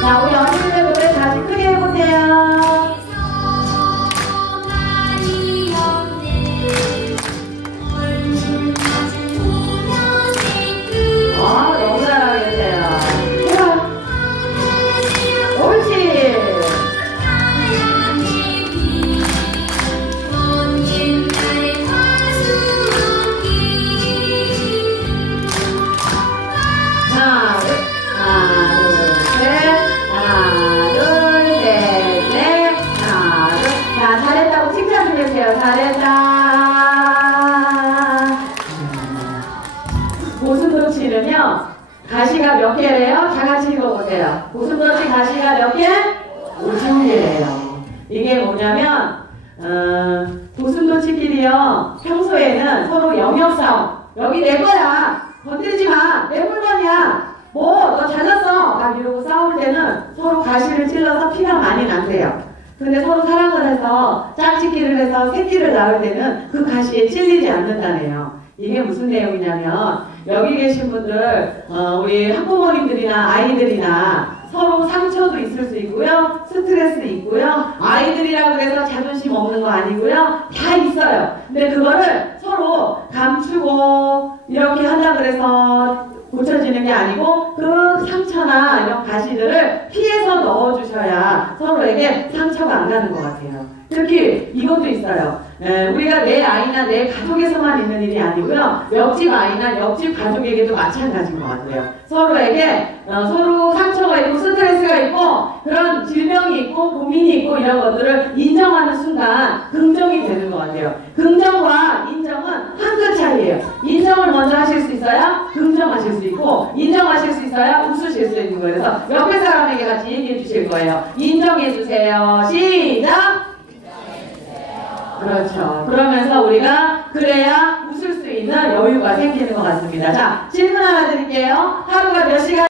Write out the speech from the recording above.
자, 우리 언니들 고슴도치는요, 가시가 몇 개래요? 다 같이 읽어보세요. 고슴도치 가시가 몇 개? 50개래요. 이게 뭐냐면, 어, 고슴도치끼리요, 평소에는 서로 영역싸움. 여기 내 거야. 건드리지 마. 내 물건이야. 뭐, 너 잘났어. 막 이러고 싸울 때는 서로 가시를 찔러서 피가 많이 난대요. 근데 서로 사랑을 해서 짝짓기를 해서 새끼를 낳을 때는 그 가시에 찔리지 않는다네요. 이게 무슨 내용이냐면 여기 계신 분들 어, 우리 학부모님들이나 아이들이나 서로 상처도 있을 수 있고요. 스트레스 있고요. 아이들이라고 해서 자존심 없는 거 아니고요. 다 있어요. 근데 그거를 서로 감추고 이렇게 한다 그래서 고쳐지는 게 아니고 그 상처나 이런 가시들을 피해서 넣어주셔야 서로에게 상처가 안 가는 것 같아요. 특히 이것도 있어요. 에, 우리가 내 아이나 내 가족에서만 있는 일이 아니고요. 옆집 아이나 옆집 가족에게도 마찬가지인 것 같아요. 서로에게 어, 서로 상처가 있고 스트레스가 있고 그런 질병이 있고 고민이 있고 이런 것들을 인정하는 순간 긍정이 되는 것 같아요. 긍정과 인정은 한 끗 차이예요. 인정을 먼저 하실 수 있어야 긍정하실 수 있고 인정하실 수 있어야 웃으실 수 있는 거예요. 그래서 옆에 사람에게 같이 얘기해 주실 거예요. 인정해 주세요. 시작. 그렇죠. 그러면서 우리가 그래야 웃을 수 있는 여유가 생기는 것 같습니다. 자, 질문 하나 드릴게요. 하루가 몇 시간?